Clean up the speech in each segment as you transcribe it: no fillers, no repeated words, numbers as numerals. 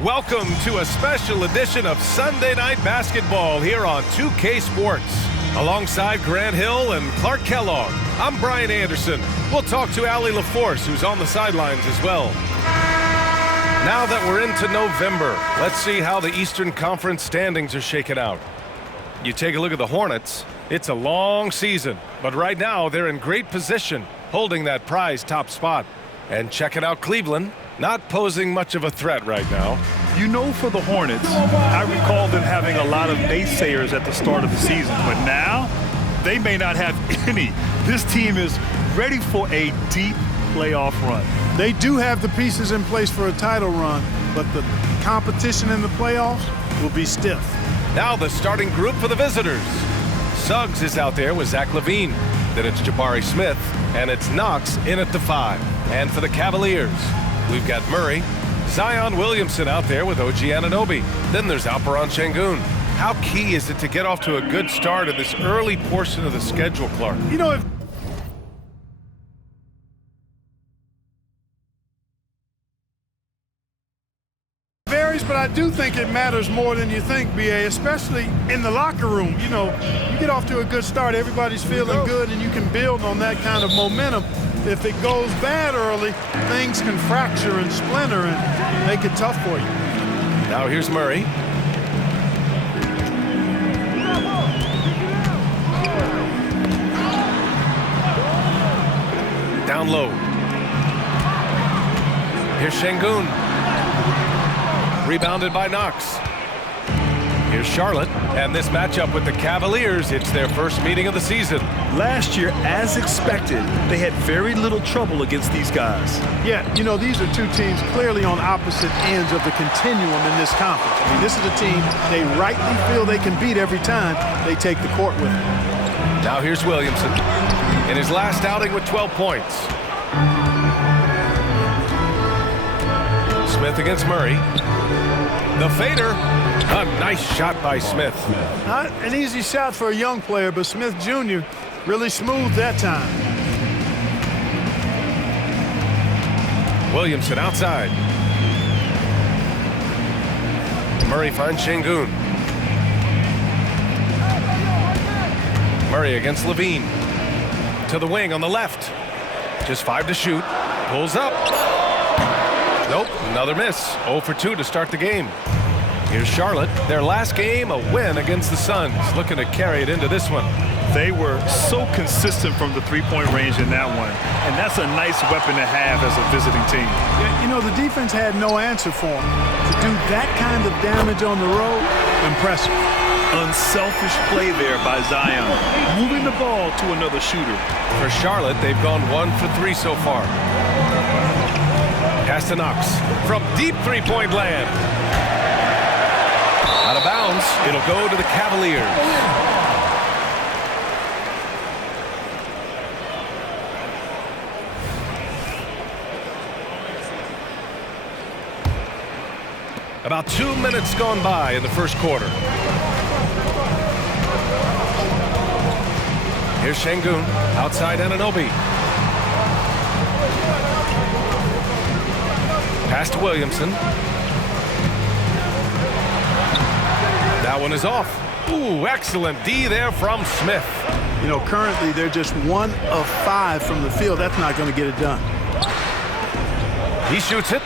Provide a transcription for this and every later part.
Welcome to a special edition of Sunday Night Basketball here on 2K Sports. Alongside Grant Hill and Clark Kellogg, I'm Brian Anderson. We'll talk to Allie LaForce, who's on the sidelines as well. Now that we're into November, let's see how the Eastern Conference standings are shaken out. You take a look at the Hornets, it's a long season, but right now they're in great position, holding that prize top spot. And checking out Cleveland, not posing much of a threat right now. You know, for the Hornets, I recall them having a lot of naysayers at the start of the season, but now they may not have any. This team is ready for a deep playoff run. They do have the pieces in place for a title run, but the competition in the playoffs will be stiff. Now the starting group for the visitors. Suggs is out there with Zach LaVine. Then it's Jabari Smith, and it's Knox in at the 5. And for the Cavaliers, we've got Murray, Zion Williamson out there with OG Anunoby. Then there's Alperen Sengun. How key is it to get off to a good start in this early portion of the schedule, Clark? You know, if varies, but I do think it matters more than you think, BA, especially in the locker room. You know, you get off to a good start, everybody's feeling good, and you can build on that kind of momentum. If it goes bad early, things can fracture and splinter and make it tough for you. Now here's Murray. Down low. Here's Sengun. Rebounded by Knox. Here's Charlotte, and this matchup with the Cavaliers, it's their first meeting of the season. Last year, as expected, they had very little trouble against these guys. Yeah, you know, these are two teams clearly on opposite ends of the continuum in this conference. I mean, this is a team they rightly feel they can beat every time they take the court with them. Now here's Williamson in his last outing with 12 points. Smith against Murray. The fader. A nice shot by Smith. Not an easy shot for a young player, but Smith Jr. really smooth that time. Williamson outside. Murray finds Sengun. Murray against LaVine. To the wing on the left. Just 5 to shoot. Pulls up. Nope, another miss. 0 for 2 to start the game. Here's Charlotte. Their last game, a win against the Suns. Looking to carry it into this one. They were so consistent from the three-point range in that one. And that's a nice weapon to have as a visiting team. Yeah, you know, the defense had no answer for them. To do that kind of damage on the road, impressive. Unselfish play there by Zion. Moving the ball to another shooter. For Charlotte, they've gone 1 for 3 so far. Pass to Knox from deep three-point land. Out of bounds, it'll go to the Cavaliers. About 2 minutes gone by in the first quarter. Here's Sengun, outside Anunoby. Pass to Williamson. That one is off. Ooh, excellent D there from Smith. You know, currently they're just 1 of 5 from the field. That's not going to get it done. He shoots it.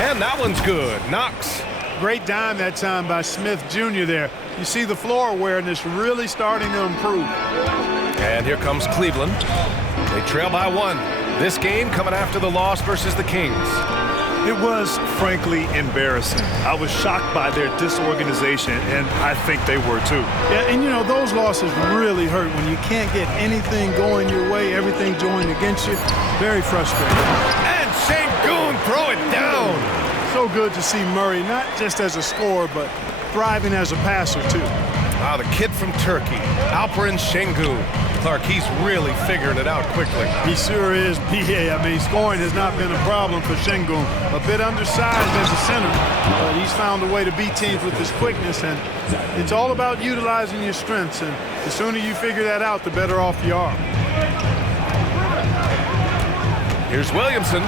And that one's good. Knox. Great dime that time by Smith Jr. there. You see the floor awareness really starting to improve. And here comes Cleveland. They trail by 1. This game coming after the loss versus the Kings. It was, frankly, embarrassing. I was shocked by their disorganization, and I think they were too. Yeah, and you know, those losses really hurt when you can't get anything going your way, everything going against you. Very frustrating. And Sengun throw it down. So good to see Murray, not just as a scorer, but thriving as a passer too. Wow, the kid from Turkey, Alperen Sengun. Clark, he's really figuring it out quickly. He sure is, B.A. I mean, scoring has not been a problem for Sengun. A bit undersized as a center, but he's found a way to beat teams with his quickness, and it's all about utilizing your strengths, and the sooner you figure that out, the better off you are. Here's Williamson.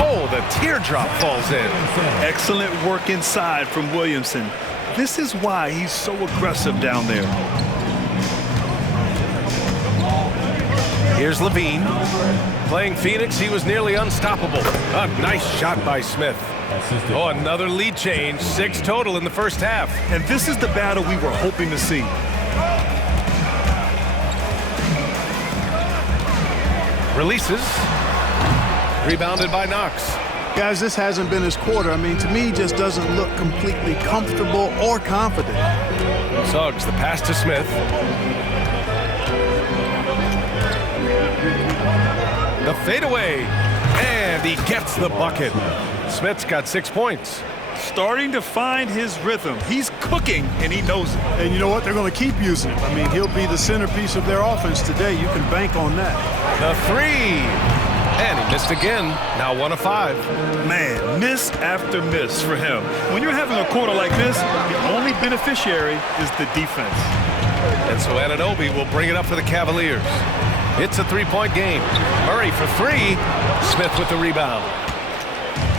Oh, the teardrop falls in. Excellent work inside from Williamson. This is why he's so aggressive down there. Here's Levine. Playing Phoenix, he was nearly unstoppable. A nice shot by Smith. Oh, another lead change. 6 total in the first half. And this is the battle we were hoping to see. Releases. Rebounded by Knox. Guys, this hasn't been his quarter. I mean, to me, he just doesn't look completely comfortable or confident. Suggs, the pass to Smith. The fadeaway. And he gets the bucket. Smith's got 6 points. Starting to find his rhythm. He's cooking, and he knows it. And you know what? They're going to keep using him. I mean, he'll be the centerpiece of their offense today. You can bank on that. The 3. And he missed again. Now 1 of 5. Man, miss after miss for him. When you're having a quarter like this, the only beneficiary is the defense. And so Anunoby will bring it up for the Cavaliers. It's a 3-point game. Murray for 3. Smith with the rebound.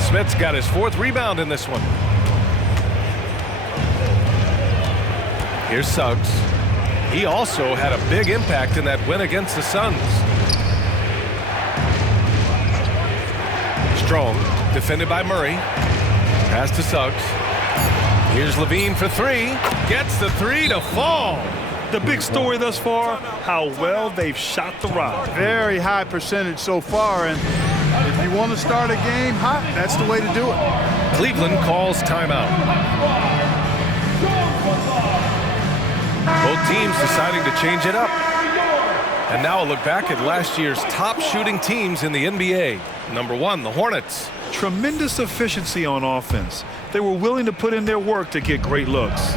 Smith's got his 4th rebound in this one. Here's Suggs. He also had a big impact in that win against the Suns. Strong, defended by Murray. Pass to Suggs. Here's Levine for 3. Gets the 3 to fall. The big story thus far, how well they've shot the rock. Very high percentage so far, and if you want to start a game hot, that's the way to do it. Cleveland calls timeout. Both teams deciding to change it up. And now a look back at last year's top shooting teams in the NBA. Number 1, the Hornets. Tremendous efficiency on offense. They were willing to put in their work to get great looks.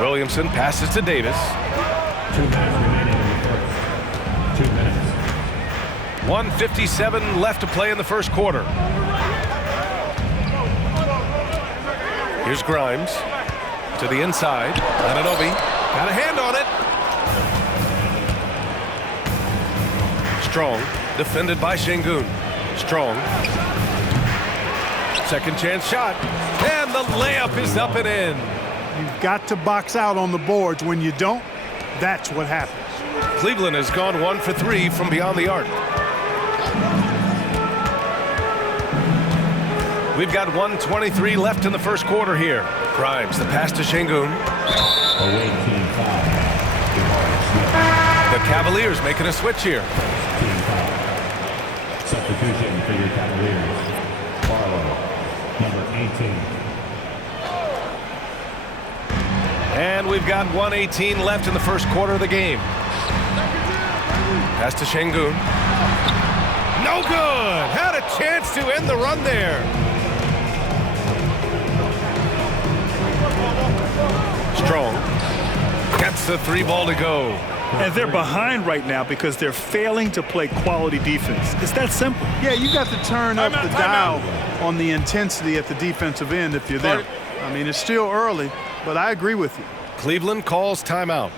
Williamson passes to Davis. 2 minutes remaining in the first. 2 minutes. 1:57 left to play in the first quarter. Here's Grimes to the inside. Anunoby got a hand on it. Strong, defended by Şengün. Strong. Second chance shot. And the layup is up and in. You've got to box out on the boards. When you don't, that's what happens. Cleveland has gone 1 for 3 from beyond the arc. We've got 1:23 left in the first quarter here. Grimes, the pass to Şengün. Away team foul. The Cavaliers making a switch here. Team foul. Substitution for your Cavaliers. Barlow, number 18. And we've got 1:18 left in the first quarter of the game. Pass to Şengün. No good. Had a chance to end the run there. Strong gets the 3 ball to go. And they're behind right now because they're failing to play quality defense. It's that simple. Yeah, you got to turn up the dial on the intensity at the defensive end if you're there. I mean, it's still early, but I agree with you. Cleveland calls timeout.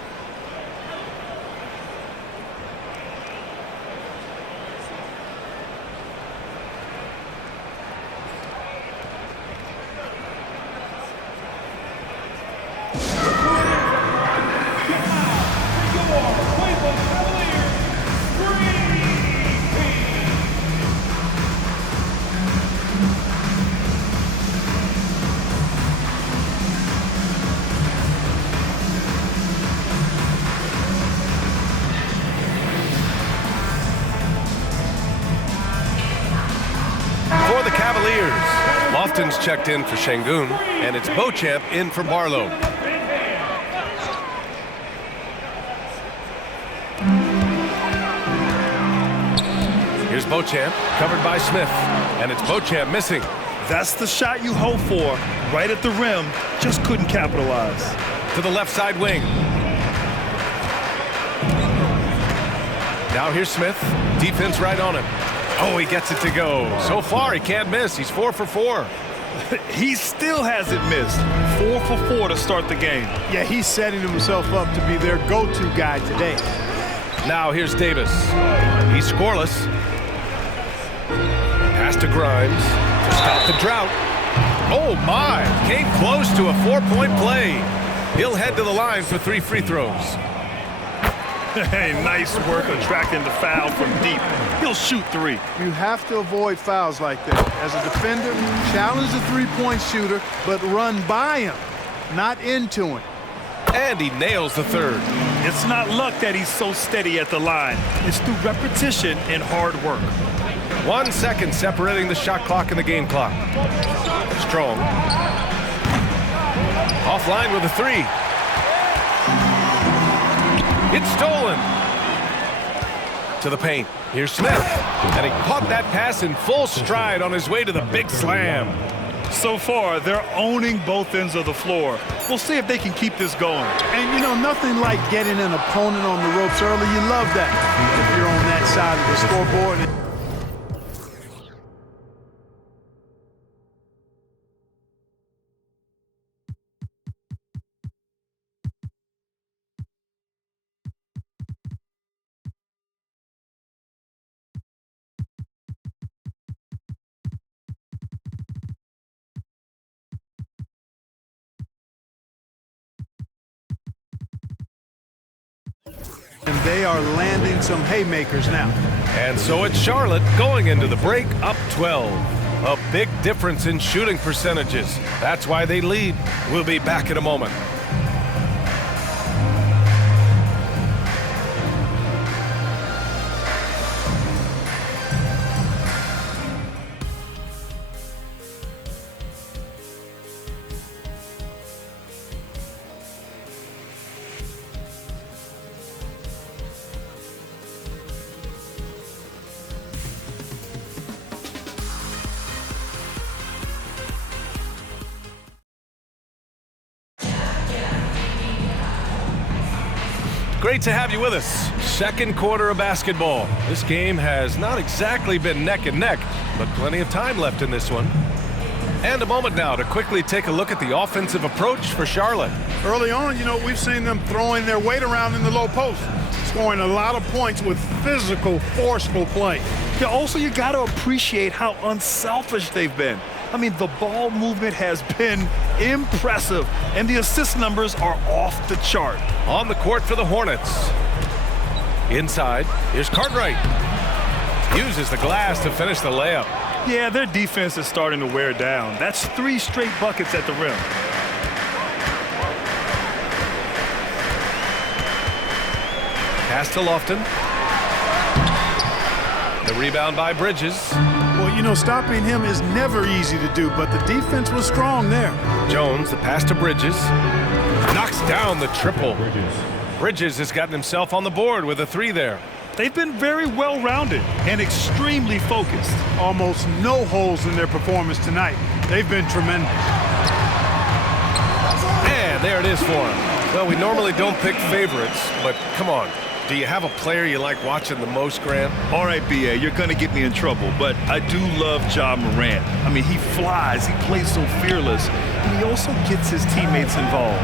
Lofton's checked in for Şengün, and it's Beauchamp in for Barlow. Here's Beauchamp, covered by Smith, and it's Beauchamp missing. That's the shot you hope for, right at the rim, just couldn't capitalize. To the left side wing. Now here's Smith, defense right on him. Oh, he gets it to go. So far, he can't miss. He's 4 for 4. He still hasn't missed. 4 for 4 to start the game. Yeah, he's setting himself up to be their go-to guy today. Now here's Davis. He's scoreless. Pass to Grimes to stop the drought. Oh my, came close to a 4-point play. He'll head to the line for 3 free throws. Hey, nice work attracting the foul from deep. He'll shoot 3. You have to avoid fouls like that. As a defender, challenge the three-point shooter, but run by him, not into him. And he nails the third. It's not luck that he's so steady at the line. It's through repetition and hard work. 1 second separating the shot clock and the game clock. Strong. Offline with a 3. It's stolen. To the paint. Here's Smith. And he caught that pass in full stride on his way to the big slam. So far, they're owning both ends of the floor. We'll see if they can keep this going. And, you know, nothing like getting an opponent on the ropes early. You love that if you're on that side of the scoreboard. And they are landing some haymakers now. And so it's Charlotte going into the break up 12. A big difference in shooting percentages. That's why they lead. We'll be back in a moment. Great to have you with us. Second quarter of basketball. This game has not exactly been neck and neck, but plenty of time left in this one. And a moment now to quickly take a look at the offensive approach for Charlotte. Early on, you know, we've seen them throwing their weight around in the low post, scoring a lot of points with physical, forceful play. Yeah, also, you got to appreciate how unselfish they've been. I mean, the ball movement has been impressive, and the assist numbers are off the chart. On the court for the Hornets. Inside, here's Cartwright. Uses the glass to finish the layup. Yeah, their defense is starting to wear down. That's 3 straight buckets at the rim. Pass to Lofton. The rebound by Bridges. Well, you know, stopping him is never easy to do, but the defense was strong there. Jones, the pass to Bridges. Knocks down the triple. Bridges has gotten himself on the board with a 3 there. They've been very well-rounded and extremely focused. Almost no holes in their performance tonight. They've been tremendous. And there it is for him. Well, we normally don't pick favorites, but come on. Do you have a player you like watching the most, Grant? All right, B.A., you're going to get me in trouble, but I do love Ja Morant. I mean, he flies, he plays so fearless, and he also gets his teammates involved.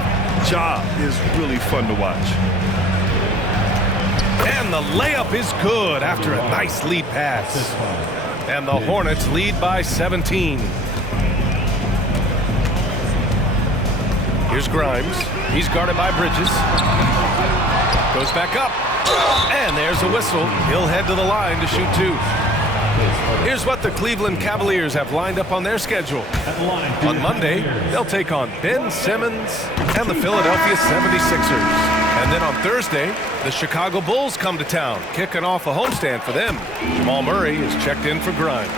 Ja is really fun to watch. And the layup is good after a nice lead pass. And the Hornets lead by 17. Here's Grimes. He's guarded by Bridges. Goes back up. And there's a whistle. He'll head to the line to shoot 2. Here's what the Cleveland Cavaliers have lined up on their schedule. On Monday, they'll take on Ben Simmons and the Philadelphia 76ers. And then on Thursday, the Chicago Bulls come to town, kicking off a homestand for them. Jamal Murray is checked in for Grimes.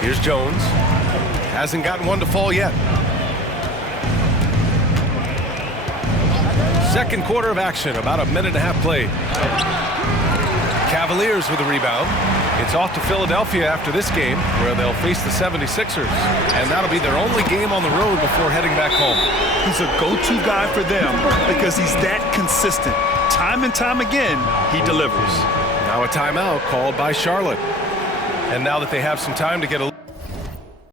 Here's Jones. Hasn't gotten one to fall yet. Second quarter of action, about a minute and a half played. Cavaliers with a rebound. It's off to Philadelphia after this game, where they'll face the 76ers. And that'll be their only game on the road before heading back home. He's a go-to guy for them because he's that consistent. Time and time again, he delivers. Now a timeout called by Charlotte. And now that they have some time to get a